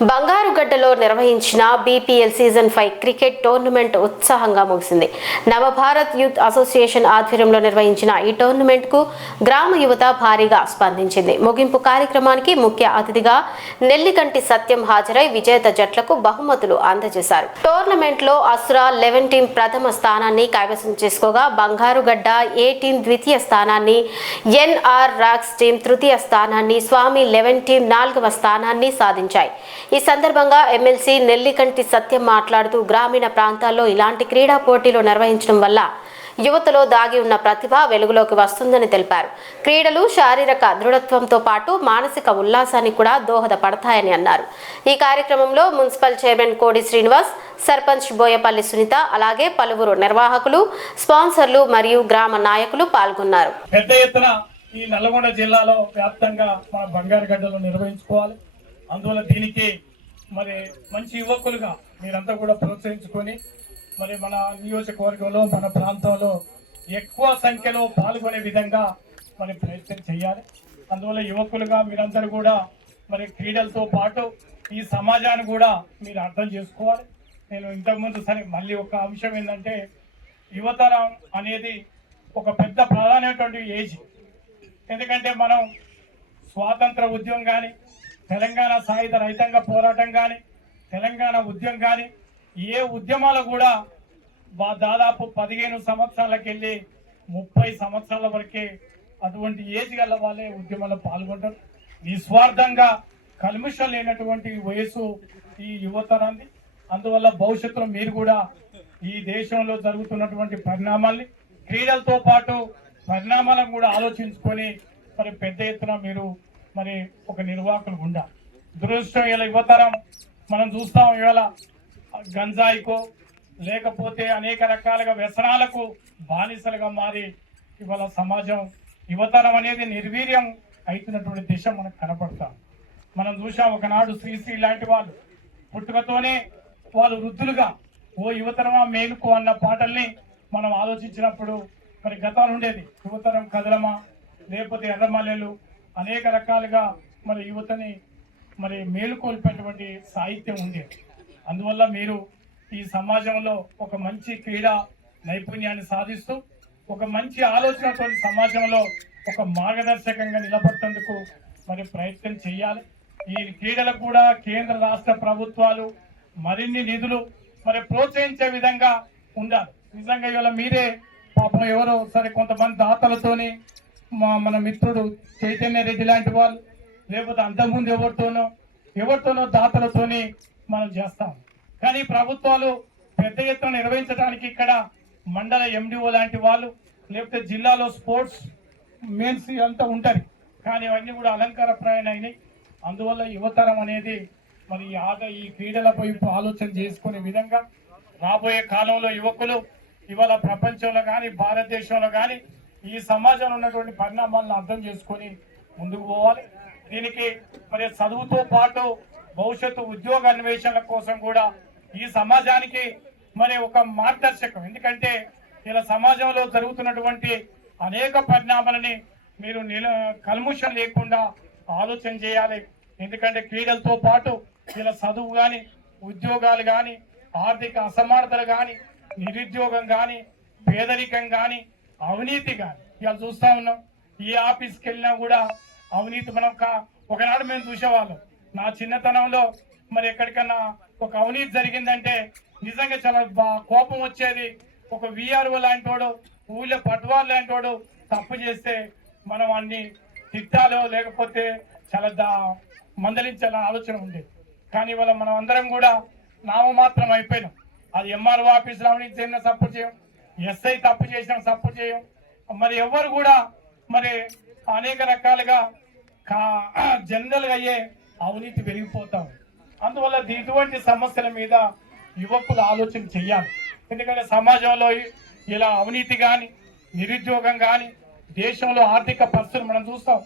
బంగారుగడ్డలో నిర్వహించిన BPL season 5 cricket tournament ఉత్సాహంగా ముగిసింది. నవభారత్ యూత్ అసోసియేషన్ ఆధ్వర్యంలో నిర్వహించిన ఈ టోర్నమెంట్ కు గ్రామ యువత భారీగా స్పందించింది. ముగింపు కార్యక్రమానికి ముఖ్య అతిథిగా నెల్లికంటి సత్యం హాజరై విజేత జట్లకు బహుమతులు అందజేశారు. టోర్నమెంట్ లో అసురా 11 టీం ప్రథమ స్థానాన్ని కైవసం చేసుకోగా బంగారుగడ్డ ఏ టీం ద్వితీయ స్థానాన్ని, ఎన్ఆర్ రాక్స్ టీం తృతీయ స్థానాన్ని, స్వామి 11 టీం 4వ స్థానాన్ని సాధించాయి. ఈ సందర్భంగా ఎమ్మెల్సీ నెల్లికంటి సత్యం మాట్లాడుతూ గ్రామీణ ప్రాంతాల్లో ఇలాంటి క్రీడా పోటీలు నిర్వహించడం వల్ల యువతలో దాగి ఉన్న ప్రతిభ వెలుగులోకి వస్తుందని తెలిపారు. క్రీడలు శారీరక దృఢత్వంతో పాటు మానసిక ఉల్లాసానికి కూడా దోహదపడతాయని అన్నారు. ఈ కార్యక్రమంలో మున్సిపల్ చైర్మన్ కోడి శ్రీనివాస్, సర్పంచ్ బోయపల్లి సునీత, అలాగే పలువురు నిర్వాహకులు, స్పాన్సర్లు మరియు గ్రామ నాయకులు పాల్గొన్నారు. పెద్ద ఎత్తున ఈ నల్గొండ జిల్లాలో వ్యాప్తంగా మన బంగారుగడ్డలు నిర్వహించుకోవాలి. అందువల్ల దీనికి మరి మంచి యువకులుగా మీరంతా కూడా ప్రోత్సహించుకొని మరి మన నియోజకవర్గంలో మన ప్రాంతంలో ఎక్కువ సంఖ్యలో పాల్గొనే విధంగా మరి ప్రయత్నం చేయాలి. అందువల్ల యువకులుగా మీరందరూ కూడా మరి క్రీడలతో పాటు ఈ సమాజాన్ని కూడా మీరు అర్థం చేసుకోవాలి. నేను ఇంతకుముందు సరే మళ్ళీ ఒక అంశం ఏంటంటే యువతరం అనేది ఒక పెద్ద ప్రధానమైనటువంటి ఏజ్. ఎందుకంటే మనం స్వాతంత్ర ఉద్యమం కానీ, తెలంగాణ సాయుధ రైతాంగ పోరాటం కానీ, తెలంగాణ ఉద్యమం కానీ, ఏ ఉద్యమాలు కూడా దాదాపు 15 సంవత్సరాలకు వెళ్ళి 30 సంవత్సరాల వరకే అటువంటి ఏజ్ గల వాళ్ళే ఉద్యమాల్లో పాల్గొంటారు. నిస్వార్థంగా కల్మిషం లేనటువంటి వయసు ఈ యువతరాన్ని. అందువల్ల భవిష్యత్తులో మీరు కూడా ఈ దేశంలో జరుగుతున్నటువంటి పరిణామాల్ని, క్రీడలతో పాటు పరిణామాలను కూడా ఆలోచించుకొని మరి పెద్ద ఎత్తున మీరు మరి ఒక నిర్వాహకులు ఉండాలి. దురదృష్టం ఇలా యువతరం మనం చూస్తాం, ఇవాళ గంజాయికో లేకపోతే అనేక రకాలుగా వ్యసనాలకు బానిసలుగా మారి ఇవాళ సమాజం యువతరం అనేది నిర్వీర్యం అవుతున్నటువంటి దిశ మనకు కనపడతాం. మనం చూసాం ఒకనాడు శ్రీశ్రీ లాంటి వాళ్ళు పుట్టుకతోనే వాళ్ళు వృద్ధులుగా ఓ యువతరమా మేలుకు అన్న పాటల్ని మనం ఆలోచించినప్పుడు మరి గతాలు ఉండేది యువతరం కదలమా లేకపోతే ఎర్రమల్లెలు అనేక రకాలుగా మరి యువతని మరి మేలుకొల్పేటువంటి సాహిత్యం ఉండేది. అందువల్ల మీరు ఈ సమాజంలో ఒక మంచి క్రీడా నైపుణ్యాన్ని సాధిస్తూ ఒక మంచి ఆలోచనతో సమాజంలో ఒక మార్గదర్శకంగా నిలబడేందుకు మరి ప్రయత్నం చేయాలి. ఈ క్రీడలకు కూడా కేంద్ర రాష్ట్ర ప్రభుత్వాలు మరిన్ని నిధులు మరి ప్రోత్సహించే విధంగా ఉండాలి. నిజంగా ఇవాళ మీరే పాపం ఎవరో సరే కొంతమంది దాతలతోని మన మిత్రుడు చైతన్య రెడ్డి లాంటి వాళ్ళు లేకపోతే అంతకుముందు ఎవరితోనో దాతలతోని మనం చేస్తాం. కానీ ప్రభుత్వాలు పెద్ద ఎత్తున నిర్వహించడానికి ఇక్కడ మండల ఎండిఓ లాంటి వాళ్ళు లేకపోతే జిల్లాలో స్పోర్ట్స్ మెయిన్స్ అంతా ఉంటారు. కానీ అవన్నీ కూడా అలంకారప్రాయం అయినాయి. అందువల్ల యువతరం అనేది మరి ఈ క్రీడలపై ఆలోచన చేసుకునే విధంగా రాబోయే కాలంలో యువకులు ఇవాళ ప్రపంచంలో కానీ భారతదేశంలో కానీ ఈ సమాజంలో ఉన్నటువంటి పరిణామాలను అర్థం చేసుకొని ముందుకు పోవాలి. దీనికి మరి చదువుతో పాటు భవిష్యత్తు ఉద్యోగ అన్వేషణల కోసం కూడా ఈ సమాజానికి మరి ఒక మార్గదర్శకం. ఎందుకంటే ఇలా సమాజంలో జరుగుతున్నటువంటి అనేక పరిణామాలని మీరు కల్ముషం లేకుండా ఆలోచన చేయాలి. ఎందుకంటే క్రీడలతో పాటు ఇలా చదువు కానీ, ఉద్యోగాలు కానీ, ఆర్థిక అసమానతలు కానీ, నిరుద్యోగం కానీ, పేదరికం కానీ, అవినీతి కానీ ఇవాళ చూస్తా ఉన్నాం. ఏ ఆఫీస్కి వెళ్ళినా కూడా అవినీతి. మనం ఒకనాడు మేము చూసేవాళ్ళం. నా చిన్నతనంలో మరి ఎక్కడికన్నా ఒక అవినీతి జరిగిందంటే నిజంగా చాలా కోపం వచ్చేది. ఒక విఆర్ఓ లాంటి వాడు, ఊళ్ళో పట్వారు లాంటి వాడు తప్పు చేస్తే మనం అన్ని తిట్టాలో లేకపోతే చాలా మందలించాలని ఆలోచన ఉండేది. కానీ ఇవాళ మనం అందరం కూడా నామమాత్రం అయిపోయినాం. అది ఎంఆర్ఓ ఆఫీసులో అవినీతి చేసినా సపోర్ట్ చేయం, ఎస్ఐ తప్పు చేసినా సపోర్ట్ చేయం. మరి ఎవరు కూడా మరి అనేక రకాలుగా జనరల్గా అయ్యే అవినీతి పెరిగిపోతాం. అందువల్ల ఇటువంటి సమస్యల మీద యువకులు ఆలోచన చెయ్యాలి. ఎందుకంటే సమాజంలో ఇలా అవినీతి కానీ, నిరుద్యోగం కానీ, దేశంలో ఆర్థిక పరిస్థితులు మనం చూస్తాం.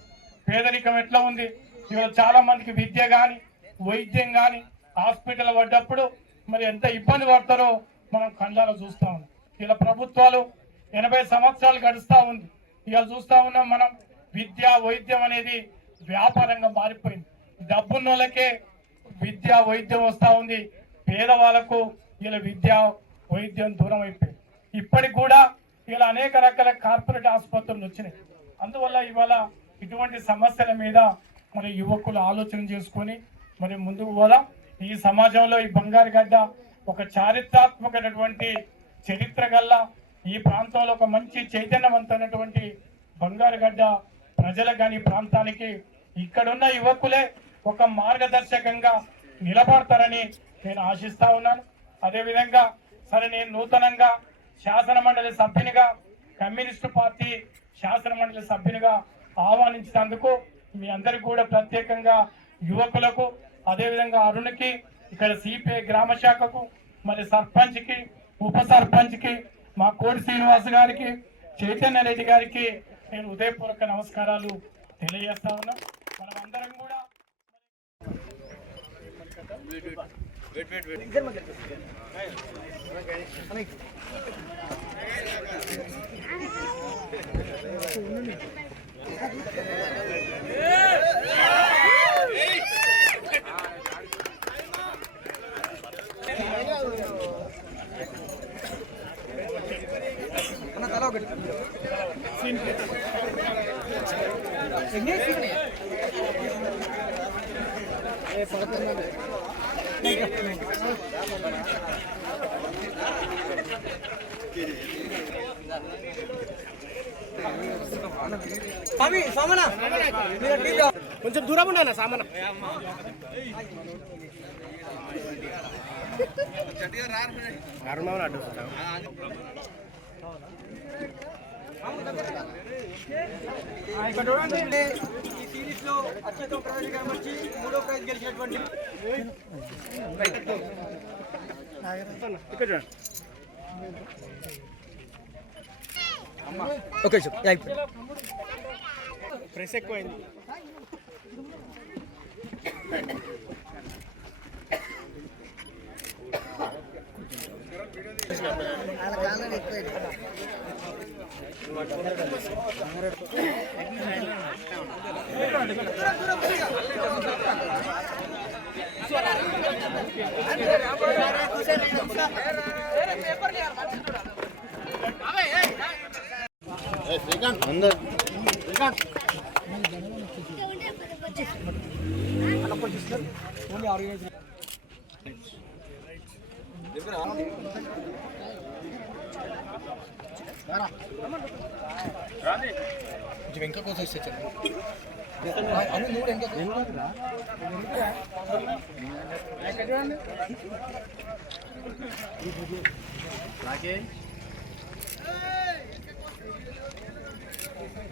పేదరికం ఎట్లా ఉంది. ఇవాళ చాలా మందికి విద్య కానీ, వైద్యం కానీ, హాస్పిటల్ పడ్డప్పుడు మరి ఎంత ఇబ్బంది పడతారో మనం కళ్ళారా చూస్తా ఉన్నాం. ఇలా ప్రభుత్వాలు 80 సంవత్సరాలు గడుస్తూ ఉంది. ఇవాళ చూస్తా ఉన్నాం మనం విద్య వైద్యం అనేది వ్యాపారంగా మారిపోయింది. డబ్బున్నోళ్ళకే విద్య వైద్యం వస్తూ ఉంది. పేదవాళ్ళకు ఇలా విద్య వైద్యం దూరం అయిపోయింది. ఇప్పటికి కూడా ఇలా అనేక రకాల కార్పొరేట్ ఆసుపత్రులు వచ్చినాయి. అందువల్ల ఇవాళ ఇటువంటి సమస్యల మీద మరి యువకులు ఆలోచన చేసుకొని మరి ముందుకు పోదాం. ఈ సమాజంలో ఈ బంగారుగడ్డ ఒక చారిత్రాత్మకమైనటువంటి చరిత్ర గల్ల ఈ ప్రాంతంలో ఒక మంచి చైతన్యవంతమైనటువంటి బంగారుగడ్డ ప్రజలకు కానీ ప్రాంతానికి ఇక్కడున్న యువకులే ఒక మార్గదర్శకంగా నిలబడతారని నేను ఆశిస్తా ఉన్నాను. అదేవిధంగా సరే నేను నూతనంగా శాసన మండలి సభ్యునిగా కమ్యూనిస్టు పార్టీ శాసన మండలి సభ్యునిగా ఆహ్వానించినందుకు మీ అందరికీ కూడా ప్రత్యేకంగా యువకులకు అదేవిధంగా అరుణ్కి ఇక్కడ సిపిఐ గ్రామ శాఖకు మరి సర్పంచ్కి ఉప సర్పంచ్కి మా కోడి శ్రీనివాస్ గారికి చైతన్య రెడ్డి గారికి నేను ఉదయపూర్వక నమస్కారాలు తెలియజేస్తా ఉన్నా. మనం అందరం కూడా కొంచెం దూరం ఉన్నా సామాన అడ్డు ఇక్కడ చూడండి ఈ సిరీస్ లో అత్యుత్తమ ప్రదర్శన వచ్చి 3వ ప్రైజ్ గెలిచినటువంటి ఇక్కడ చూడండి. ఓకే సార్ ప్రెస్ ఎక్కువైంది. వెంక కోసం ఇచ్చారు రాకేష్